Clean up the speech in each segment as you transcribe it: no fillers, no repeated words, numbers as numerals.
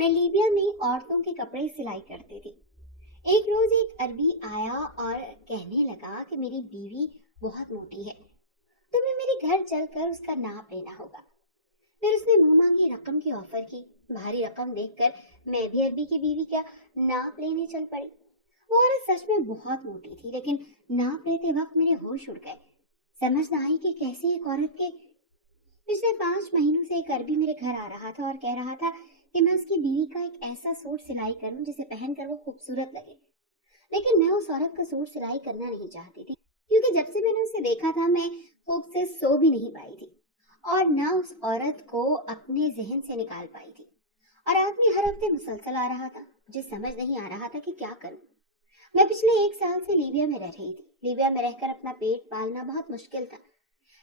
मैं लीबिया में औरतों के कपड़े सिलाई करती थी। एक रोज एक अरबी आया और कहने लगा कि मेरी बीवी बहुत मोटी है, तुम्हें मेरे घर चलकर उसका नाप लेना होगा। फिर उसने मुंह मांगी रकम की ऑफर की। भारी रकम देखकर मैं भी अरबी की बीवी का नाप लेने चल पड़ी। वो औरत सच में बहुत मोटी थी, लेकिन नाप लेते वक्त मेरे होश उड़ गए। समझ न आई कि कैसे एक औरत के। पिछले 5 महीनों से एक अरबी मेरे घर आ रहा था और कह रहा था कि मैं उसकी बीवी का एक ऐसा सूट सिलाई करूं जिसे पहनकर वो खूबसूरत लगे। लेकिन मैं उस औरत का सूट सिलाई करना नहीं चाहती थी, क्योंकि जब से मैंने उसे देखा था मैं खूब से सो भी नहीं पाई थी और ना उस औरत को अपने जहन से निकाल पाई थी। और आदमी हर हफ्ते मुसलसल आ रहा था। मुझे समझ नहीं आ रहा था कि क्या करूं। मैं पिछले 1 साल से लीबिया में रह रही थी। लीबिया में रहकर अपना पेट पालना बहुत मुश्किल था।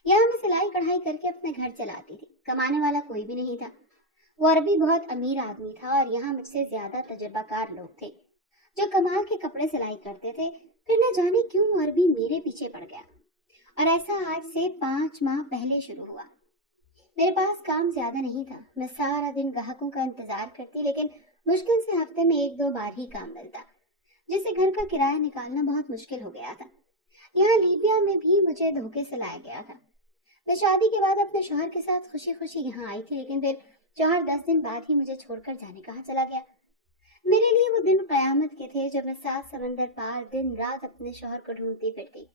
यहाँ मैं सिलाई कढ़ाई करके अपने घर चलाती थी। कमाने वाला कोई भी नहीं था। वो अरबी बहुत अमीर आदमी था और यहाँ मुझसे ज्यादा तजुर्बाकार लोग थे जो कमाल के कपड़े सिलाई करते थे। फिर न जाने क्यों वो अरबी मेरे पीछे पड़ गया और ऐसा आज से 5 माह पहले शुरू हुआ। मेरे पास काम ज्यादा नहीं था। मैं सारा दिन ग्राहकों का इंतजार करती, लेकिन मुश्किल से हफ्ते में 1-2 बार ही काम मिलता, जिससे घर का किराया निकालना बहुत मुश्किल हो गया था। यहाँ लीबिया में भी मुझे धोखे से लाया गया था। मैं शादी के बाद अपने शौहर के साथ खुशी खुशी यहाँ आई थी, लेकिन फिर शौहर 10 दिन बाद ही मुझे छोड़कर जाने कहाँ चला गया। मेरे लिए वो दिन कयामत के थे जब मैं 7 समंदर पार दिन रात अपने शौहर को ढूंढती फिरती।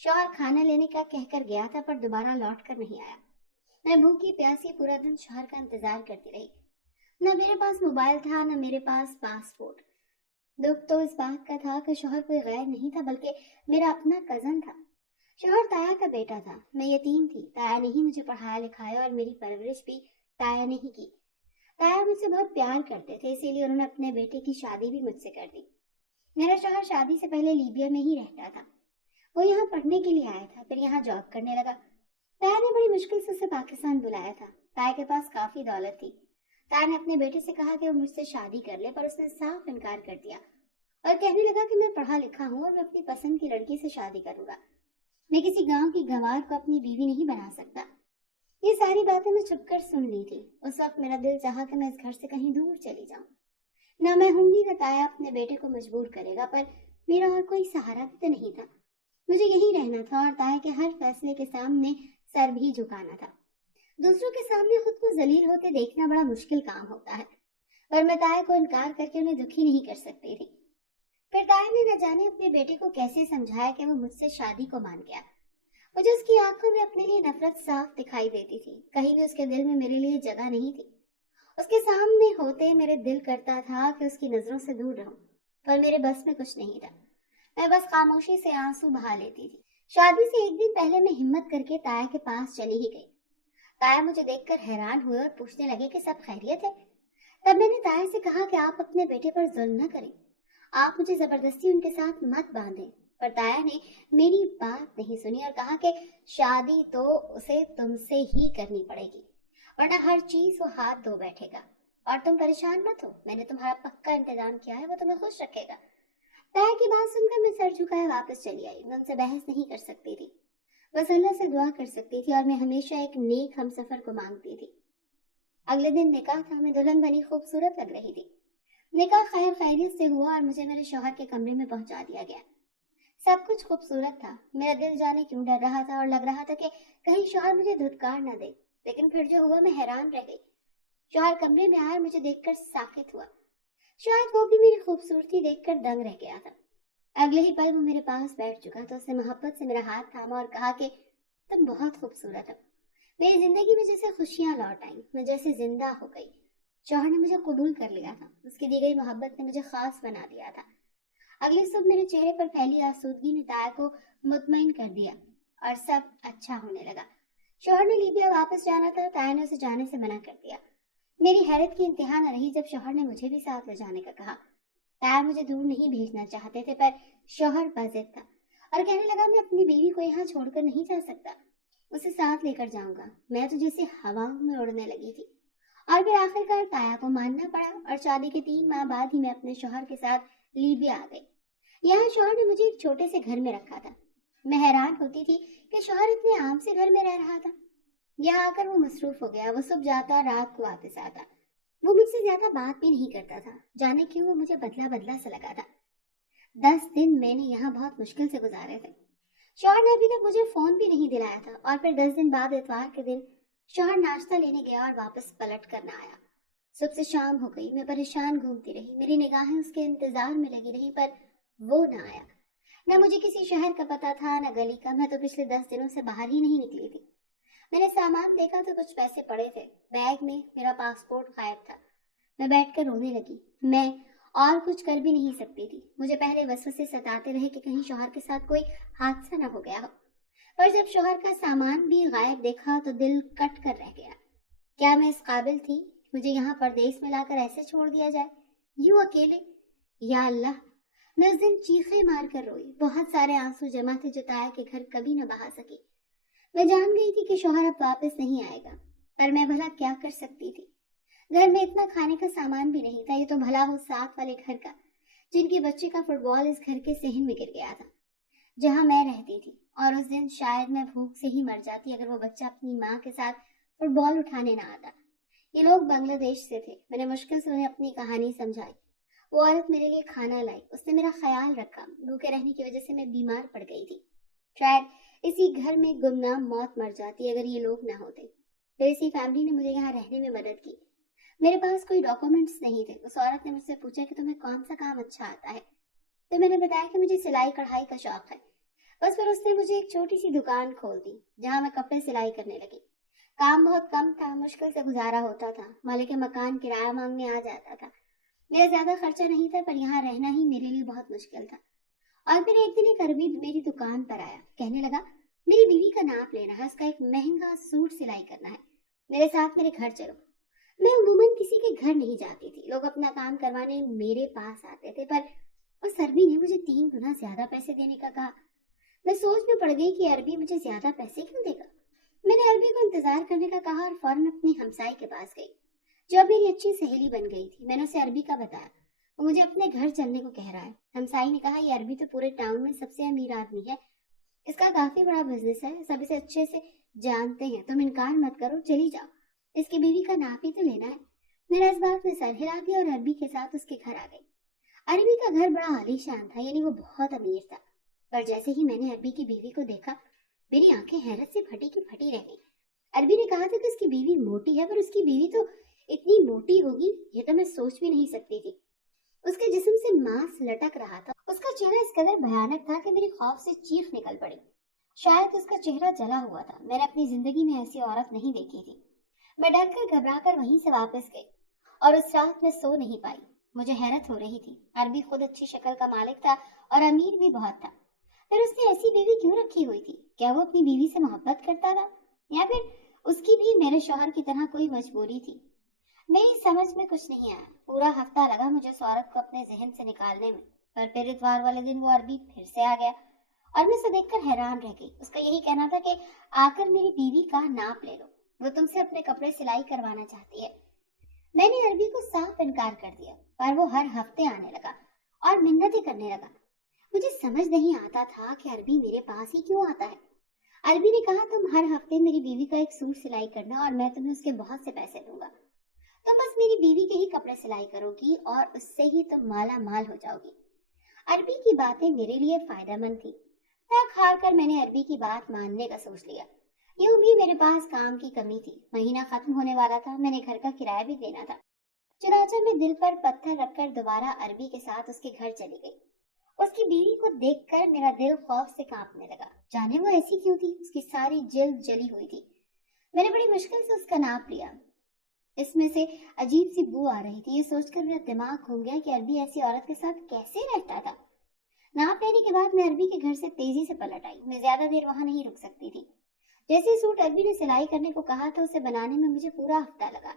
शौहर खाना लेने का कहकर गया था, पर दोबारा लौट कर नहीं आया। मैं भूखी प्यासी पूरा दिन शौहर का इंतजार करती रही। न मेरे पास मोबाइल था, न मेरे पास पासपोर्ट। दुख तो इस बात का था कि शौहर कोई गैर नहीं था, बल्कि मेरा अपना कजन था। शौहर ताया का बेटा था। मैं यतीम थी। ताया ने ही मुझे पढ़ाया लिखाया और मेरी परवरिश भी ताया ने ही की। ताया मुझसे बहुत प्यार करते थे, इसीलिए उन्होंने अपने बेटे की शादी भी मुझसे कर दी। मेरा शौहर शादी से पहले लीबिया में ही रहता था। वो यहाँ पढ़ने के लिए आया था, फिर यहाँ जॉब करने लगा। ताया ने बड़ी मुश्किल से उसे पाकिस्तान बुलाया था। ताया के पास काफी दौलत थी। ताया ने अपने बेटे से कहा कि वो मुझसे शादी कर ले, पर उसने साफ इनकार कर दिया और कहने लगा कि मैं पढ़ा लिखा हूँ और मैं अपनी पसंद की लड़की से शादी करूंगा। मैं किसी गांव की गंवार को अपनी बीवी नहीं बना सकता। ये सारी बातें मैं चुपकर सुन ली थी। उस वक्त मेरा दिल चाहा कि मैं इस घर से कहीं दूर चली जाऊं। ना मैं होंगी न ताया अपने बेटे को मजबूर करेगा, पर मेरा और कोई सहारा भी तो नहीं था। मुझे यहीं रहना था और ताया के हर फैसले के सामने सर भी झुकाना था। दूसरों के सामने खुद को जलील होते देखना बड़ा मुश्किल काम होता है, पर मैं ताया को इनकार करके उन्हें दुखी नहीं कर सकती थी। फिर ताया ने न जाने अपने बेटे को कैसे समझाया कि वो मुझसे शादी को मान गया। मुझे उसकी आंखों में अपने लिए नफरत साफ दिखाई देती थी। कहीं भी उसके दिल में मेरे लिए जगह नहीं थी। उसके सामने होते मेरे दिल करता था कि उसकी नजरों से दूर रहूं, पर मेरे बस में कुछ नहीं था। मैं बस खामोशी से आंसू बहा लेती थी। शादी से एक दिन पहले मैं हिम्मत करके ताया के पास चली ही गई। ताया मुझे देखकर हैरान हुए और पूछने लगे कि सब खैरियत है। तब मैंने ताया से कहा कि आप अपने बेटे पर जुल्म न करें, आप मुझे जबरदस्ती उनके साथ मत बांधें। पर ताया ने मेरी बात नहीं सुनी और कहा कि शादी तो उसे तुमसे ही करनी पड़ेगी, वरना हर चीज वो हाथ धो बैठेगा। और तुम परेशान मत हो, मैंने तुम्हारा पक्का इंतजाम किया है, वो तुम्हें खुश रखेगा। ताया की बात सुनकर मैं सर झुकाए वापस चली आई। मैं उनसे बहस नहीं कर सकती थी, बस अल्लाह से दुआ कर सकती थी और मैं हमेशा एक नेक हमसफर को मांगती थी। अगले दिन निकाह था। मैं दुल्हन बनी खूबसूरत लग रही थी। निकाह खैर खैरियत से हुआ और मुझे मेरे शौहर के कमरे में पहुंचा दिया गया। सब कुछ खूबसूरत था। मेरा दिल जाने क्यों डर रहा था और लग रहा था कि कहीं शौहर मुझे धुतकार न दे। लेकिन फिर जो हुआ मैं हैरान रह गई। शौहर कमरे में आया और मुझे देखकर साकित हुआ। शायद वो भी मेरी खूबसूरती देखकर दंग रह गया था। अगले ही पल वो मेरे पास बैठ चुका तो उसने मोहब्बत से मेरा हाथ थामा और कहा कि तुम बहुत खूबसूरत हो। मेरी जिंदगी में जैसे खुशियां लौट आई, मैं जैसे जिंदा हो गई। शौहर ने मुझे कबूल कर लिया था। उसकी दी गई मोहब्बत ने मुझे खास बना दिया था। अगली सुबह मेरे चेहरे पर फैली आसूदगी ने ताया को मुतमईन कर दिया और सब अच्छा होने लगा। शौहर ने लीबिया वापस जाना था। ताया ने उसे जाने से मना कर दिया। मेरी हैरत की इंतहा न रही जब शौहर ने मुझे भी साथ ले जाने का कहा। ताया मुझे दूर नहीं भेजना चाहते थे, पर शौहर बाजिद था और कहने लगा मैं अपनी बीवी को यहाँ छोड़कर नहीं जा सकता, उसे साथ लेकर जाऊंगा। मैं तो जैसे हवाओं में उड़ने लगी थी और फिर आखिरकार ताया को मानना पड़ा और शादी के 3 माह बाद ही मैं अपने शौहर के साथ लीबिया आ गई। यहाँ शौहर ने मुझे एक छोटे से घर में रखा था। मैं हैरान होती थी कि शौहर इतने आम से घर में रह रहा था। यहाँ आकर वो मसरूफ हो गया। वो सुबह जाता और रात को वापस आता। वो मुझसे ज्यादा बात भी नहीं करता था, जाने क्यों वो मुझे बदला बदला सा लगा था। 10 दिन मैंने यहाँ बहुत मुश्किल से गुजारे थे। शौहर ने अभी तक मुझे फोन भी नहीं दिलाया था, और फिर 10 दिन बाद इतवार के दिन शौहर नाश्ता लेने गया और वापस पलट कर ना आया। सुबह से शाम हो गई, मैं परेशान घूमती रही, मेरी निगाहें उसके इंतजार में लगी रही, पर वो ना आया। न मुझे किसी शहर का पता था, न गली का। मैं तो पिछले 10 दिनों से बाहर ही नहीं निकली थी। मैंने सामान देखा तो कुछ पैसे पड़े थे बैग में, मेरा पासपोर्ट गायब था। मैं बैठकर रोने लगी। मैं और कुछ कर भी नहीं सकती थी। मुझे पहले वसवसे सताते रहे कि कहीं शौहर के साथ कोई हादसा न हो गया हो, पर जब शौहर का सामान भी गायब देखा तो दिल कट कर रह गया। क्या मैं इस काबिल थी? मुझे यहाँ परदेश में लाकर ऐसे छोड़ दिया जाए, यूं अकेले? या अल्लाह! मैं उस दिन चीखें मार कर रोई। बहुत सारे आंसू जमा थे जो ताया के घर कभी न बहा सकी। मैं जान गई थी कि शौहर अब वापस नहीं आएगा, पर मैं भला क्या कर सकती थी? घर में इतना खाने का सामान भी नहीं था। ये तो भला हो साथ वाले घर का, जिनके बच्चे का फुटबॉल इस घर के सहन में गिर गया था जहां मैं रहती थी। और उस दिन शायद मैं भूख से ही मर जाती अगर वो बच्चा अपनी माँ के साथ फुटबॉल उठाने ना आता। ये लोग बांग्लादेश से थे। मैंने मुश्किल से उन्हें अपनी कहानी समझाई। वो औरत मेरे लिए खाना लाई, उसने मेरा ख्याल रखा। भूखे रहने की वजह से मैं बीमार पड़ गई थी। शायद इसी घर में गुमनाम मौत मर जाती अगर ये लोग ना होते। फिर इसी फैमिली ने मुझे यहाँ रहने में मदद की। मेरे पास कोई डॉक्यूमेंट्स नहीं थे। उस औरत ने मुझसे पूछा कि तुम्हें कौन सा काम अच्छा आता है, तो मैंने बताया कि मुझे सिलाई कढ़ाई का शौक है। बस फिर उसने मुझे एक छोटी सी दुकान खोल दी जहाँ मैं कपड़े सिलाई करने लगी। काम बहुत कम था, मुश्किल से गुजारा होता था। मालिक मकान किराया मांगने आ जाता था। मेरा ज्यादा खर्चा नहीं था, पर यहाँ रहना ही मेरे लिए बहुत मुश्किल था। और फिर एक दिन एक अरबी मेरी दुकान पर आया। कहने लगा, मेरी बीवी का नाप लेना है, उसका एक महंगा सूट सिलाई करना है, मेरे साथ मेरे घर चलो। मैं अमूमन किसी के घर नहीं जाती थी। लोग अपना काम करवाने मेरे पास आते थे, पर उस अरबी ने मुझे 3 गुना ज्यादा पैसे देने का कहा। मैं सोच में पड़ गई कि अरबी मुझे ज्यादा पैसे क्यों देगा। मैंने अरबी को इंतजार करने का कहा और फौरन अपनी हमसाई के पास गई, जो अब मेरी अच्छी सहेली बन गई थी। मैंने उसे अरबी का बताया। वो मुझे अपने घर चलने को कह रहा है। हमसाई ने कहा, ये अरबी तो पूरे टाउन में सबसे अमीर आदमी है, इसका काफी बड़ा बिजनेस है, सब इसे अच्छे से जानते हैं, तुम इनकार मत करो, चली जाओ, इसकी बीवी का नाप ही तो लेना है। मेरा इस बात में सर हिला गया और अरबी के साथ उसके घर आ गई। अरबी का घर बड़ा आलीशान था, यानी वो बहुत अमीर था। पर जैसे ही मैंने अरबी की बीवी को देखा, मेरी आंखें हैरत से फटी की फटी रह गई। अरबी ने कहा था कि उसकी बीवी मोटी है, पर उसकी बीवी तो इतनी मोटी होगी ये तो मैं सोच भी नहीं सकती थी। उसके जिस्म से मांस लटक रहा था। उसका चेहरा इस कदर भयानक था कि मेरी खौफ से चीख निकल पड़ी। शायद उसका चेहरा जला हुआ था। मैंने अपनी जिंदगी में ऐसी औरत नहीं देखी थी। मैं डर कर घबरा कर वहीं से वापस गई और उस रात में सो नहीं पाई। मुझे हैरत हो रही थी। अरबी खुद अच्छी शक्ल का मालिक था और अमीर भी बहुत था, फिर उसने ऐसी बीवी क्यों रखी हुई थी? क्या वो अपनी बीवी से मोहब्बत करता था, या फिर उसकी भी मेरे शौहर की तरह कोई मजबूरी थी? मेरी समझ में कुछ नहीं आया। पूरा हफ्ता लगा मुझे उस औरत को अपने जहन से निकालने में, पर फिर इतवार वाले दिन वो अरबी फिर से आ गया और मैं उसे देखकर हैरान रह गई। उसका यही कहना था कि आकर मेरी बीवी का नाप ले लो, वो तुमसे अपने कपड़े सिलाई करवाना चाहती है। मैंने अरबी को साफ इनकार कर दिया, पर वो हर हफ्ते आने लगा और मिन्नतें करने लगा। मुझे समझ नहीं आता था कि अरबी मेरे पास ही क्यों आता है। अरबी ने कहा, तुम हर हफ्ते मेरी बीवी का एक सूट सिलाई करना और मैं तुम्हें उसके बहुत से पैसे दूंगा। तुम बस मेरी बीवी के ही कपड़े सिलाई करोगी और उससे ही तुम माला माल हो जाओगी। अरबी की बातें मेरे लिए फायदेमंद थी। थक हार कर मैंने अरबी की बात मानने का सोच लिया। यूं भी मेरे पास काम की कमी थी, महीना खत्म होने वाला था, मैंने घर का किराया भी देना था। चुनाचा मैं दिल पर पत्थर रखकर दोबारा अरबी के साथ उसके घर चली गई। उसकी बीवी को देखकर मेरा दिल खौफ से कांपने लगा। जाने वो ऐसी क्यों थी? उसकी सारी जिल्द जली हुई थी। मैंने बड़ी मुश्किल से उसका नाप लिया। इसमें से अजीब सी बू आ रही थी। ये सोचकर मेरा दिमाग घूम गया कि अरबी ऐसी औरत के साथ कैसे रहता था। नाप लेने के बाद मैं अरबी के घर से तेजी से पलट आई। मैं ज्यादा देर वहां नहीं रुक सकती थी। जैसे सूट अरबी ने सिलाई करने को कहा था, उसे बनाने में मुझे पूरा हफ्ता लगा।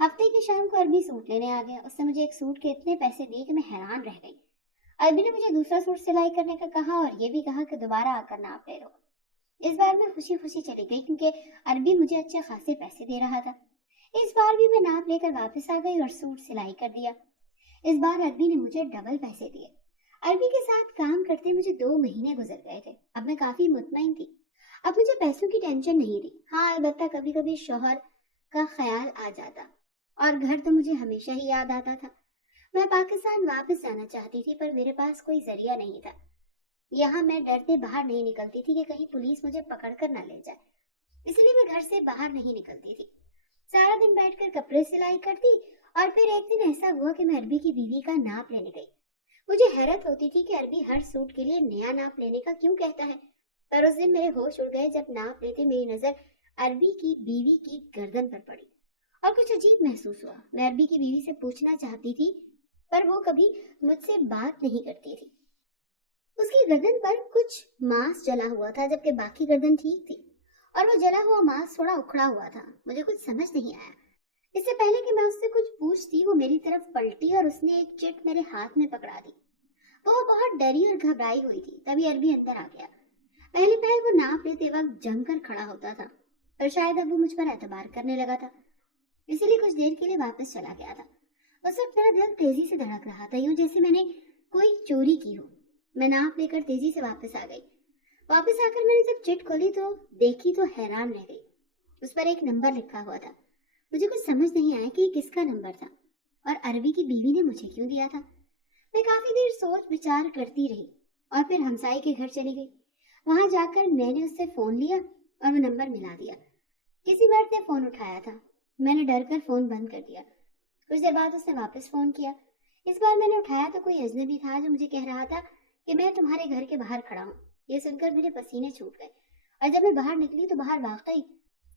हफ्ते की शाम को अरबी सूट लेने आ गया। उसने मुझे एक सूट के इतने पैसे दिए कि मैं हैरान रह गई। अरबी ने मुझे दूसरा सूट सिलाई करने का कहा और ये भी कहा कि दोबारा आकर नाप ले लो। इस बार मैं खुशी खुशी चली गई क्योंकि अरबी मुझे अच्छे खासे पैसे दे रहा था। इस बार भी मैं नाप लेकर वापस आ गई और सूट सिलाई कर दिया। इस बार अरबी ने मुझे डबल पैसे दिए। अरबी के साथ काम करते मुझे 2 महीने गुजर गए थे। अब मैं काफी मुतमईन थी। अब मुझे पैसों की टेंशन नहीं थी। हाँ, अलबत्ता कभी कभी शौहर का ख्याल आ जाता। और घर तो मुझे हमेशा ही याद आता था। मैं पाकिस्तान वापस जाना चाहती थी पर मेरे पास कोई जरिया नहीं था। यहाँ मैं डरते बाहर नहीं निकलती थी कि कहीं पुलिस मुझे पकड़ कर ना ले जाए, इसलिए मैं घर से बाहर नहीं निकलती थी। सारा दिन बैठकर कपड़े सिलाई करती और फिर एक दिन ऐसा हुआ कि मैं अरबी की बीवी का नाप लेने गई। मुझे हैरत होती थी कि अरबी हर सूट के लिए नया नाप लेने का क्यों कहता है, पर उस दिन मेरे होश उड़ गए जब नाप लेते मेरी नजर अरबी की बीवी की गर्दन पर पड़ी और कुछ अजीब महसूस हुआ। मैं अरबी की बीवी से पूछना चाहती थी पर वो कभी मुझसे बात नहीं करती थी। उसकी गर्दन पर कुछ मांस जला हुआ था जबकि बाकी गर्दन ठीक थी और वो जला हुआ मांस थोड़ा उखड़ा हुआ था। मुझे कुछ समझ नहीं आया। इससे पहले कि मैं उससे कुछ पूछती वो मेरी तरफ पलटी और उसने एक चिट मेरे हाथ में पकड़ा दी। वो बहुत डरी और घबराई हुई थी। तभी अरबी अंदर आ गया। पहले पहल वो नाप लेते वक्त जमकर खड़ा होता था पर शायद अब वो मुझ पर एतबार करने लगा था, इसीलिए कुछ देर के लिए वापस चला गया था। उस वक्त मेरा दिल तेजी से धड़क रहा था, यूं जैसे मैंने कोई चोरी की हो। मैं नाप लेकर तेजी से वापस आ गई। वापस आकर मैंने जब चिट खोली तो देखी तो हैरान रह गई। उस पर एक नंबर लिखा हुआ था। मुझे कुछ समझ नहीं आया कि ये किसका नंबर था और अरबी की बीवी ने मुझे क्यों दिया था। मैं काफी देर सोच विचार करती रही और फिर हमसाई के घर चली गई। वहां जाकर मैंने उससे फोन लिया और वो नंबर मिला दिया। किसी मर्द ने फोन उठाया था। मैंने डर कर फोन बंद कर दिया। कुछ देर बाद उसने वापस फोन किया। इस बार मैंने उठाया तो कोई अजनबी था जो मुझे कह रहा था कि मैं तुम्हारे घर के बाहर खड़ा हूँ। ये सुनकर मेरे पसीने छूट गए और जब मैं बाहर निकली तो बाहर वाकई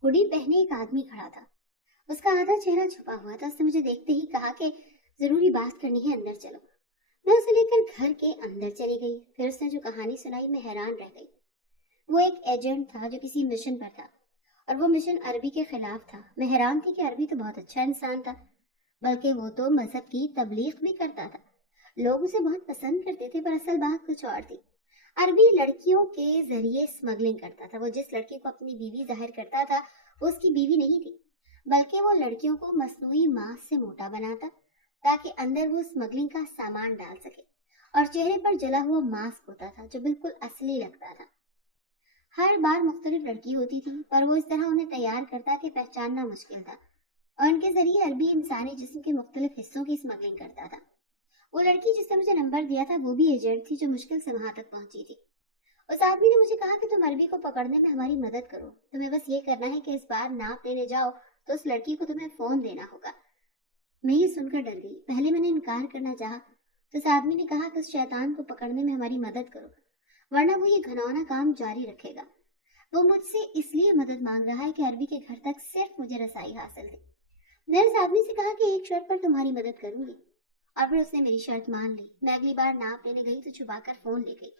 हुडी पहने एक आदमी खड़ा था। उसका आधा चेहरा छुपा हुआ था। उसने मुझे देखते ही कहा कि जरूरी बात करनी है, अंदर चलो। मैं उसे लेकर घर के अंदर चली गई। फिर उसने जो कहानी सुनाई मैं हैरान रह गई। वो एक एजेंट था जो किसी मिशन पर था और वो मिशन अरबी के खिलाफ था। मैं हैरान थी कि अरबी तो बहुत अच्छा इंसान था, बल्कि वो तो मजहब की तबलीग भी करता था। लोग उसे बहुत पसंद करते थे, पर असल बात कुछ और थी। अरबी लड़कियों के जरिए स्मगलिंग करता था। वो जिस लड़की को अपनी बीवी जाहिर करता था वो उसकी बीवी नहीं थी, बल्कि वो लड़कियों को मसनूई मांस से मोटा बनाता ताकि अंदर वो स्मगलिंग का सामान डाल सके, और चेहरे पर जला हुआ मास्क होता था जो बिल्कुल असली लगता था। हर बार मुख्तलिफ लड़की होती थी पर वो इस तरह उन्हें तैयार करता कि पहचानना मुश्किल था, और उनके जरिए अरबी इंसानी जिस्म के मुख्तलिफ हिस्सों की स्मगलिंग करता था। वो लड़की जिसने मुझे नंबर दिया था वो भी एजेंट थी जो मुश्किल से वहां तक पहुंची थी। उस आदमी ने मुझे कहा कि तुम अरबी को पकड़ने में हमारी मदद करो। तुम्हें बस ये करना है कि इस बार नाप लेने जाओ तो उस लड़की को तुम्हें फोन देना होगा। मैं ये सुनकर डर गई। पहले मैंने इनकार करना चाहा तो उस आदमी ने कहा कि उस शैतान को पकड़ने में हमारी मदद करो, वरना वो ये घिनौना काम जारी रखेगा। वो मुझसे इसलिए मदद मांग रहा है कि अरबी के घर तक सिर्फ मुझे रसाई हासिल थी। मैंने उस आदमी से कहा कि एक शर्त पर तुम्हारी मदद करूंगी, और फिर उसने मेरी शर्त मान ली। मैं अगली बार नाप लेने गई तो छुपाकर फोन ले गई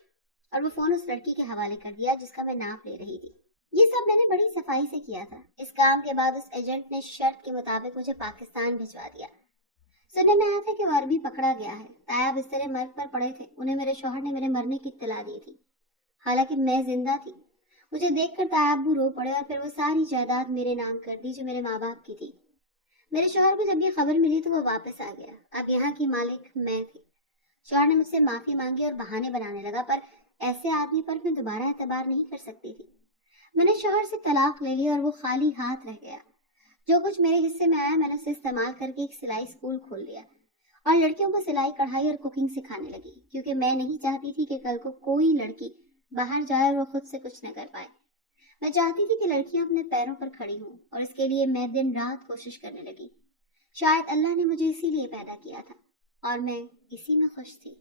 और वो फोन उस लड़की के हवाले कर दिया जिसका मैं नाप ले रही थी। ये सब मैंने बड़ी सफाई से किया था। इस काम के बाद उस एजेंट ने शर्त के मुताबिक मुझे पाकिस्तान भिजवा दिया। सुनने में आया था कि वो अरबी पकड़ा गया है। ताया बिस्तर मर्ग पर पड़े थे। उन्हें मेरे शौहर ने मेरे मरने की इत्तला दी थी, हालांकि मैं जिंदा थी। मुझे देखकर ताया अब्बू रो पड़े और फिर वो सारी जायदाद मेरे नाम कर दी जो मेरे माँ बाप की थी। मेरे शौहर को जब ये खबर मिली तो वो वापस आ गया। अब यहाँ की मालिक मैं थी। शौहर ने मुझसे माफी मांगी और बहाने बनाने लगा, पर ऐसे आदमी पर मैं दोबारा एतबार नहीं कर सकती थी। मैंने शौहर से तलाक ले ली और वो खाली हाथ रह गया। जो कुछ मेरे हिस्से में आया मैंने उसे इस्तेमाल करके एक सिलाई स्कूल खोल लिया और लड़कियों को सिलाई कढ़ाई और कुकिंग सिखाने लगी, क्योंकि मैं नहीं चाहती थी कि कल को कोई लड़की बाहर जाए और वो खुद से कुछ न कर पाए। मैं चाहती थी कि लड़कियां अपने पैरों पर खड़ी हों, और इसके लिए मैं दिन रात कोशिश करने लगी। शायद अल्लाह ने मुझे इसीलिए पैदा किया था और मैं इसी में खुश थी।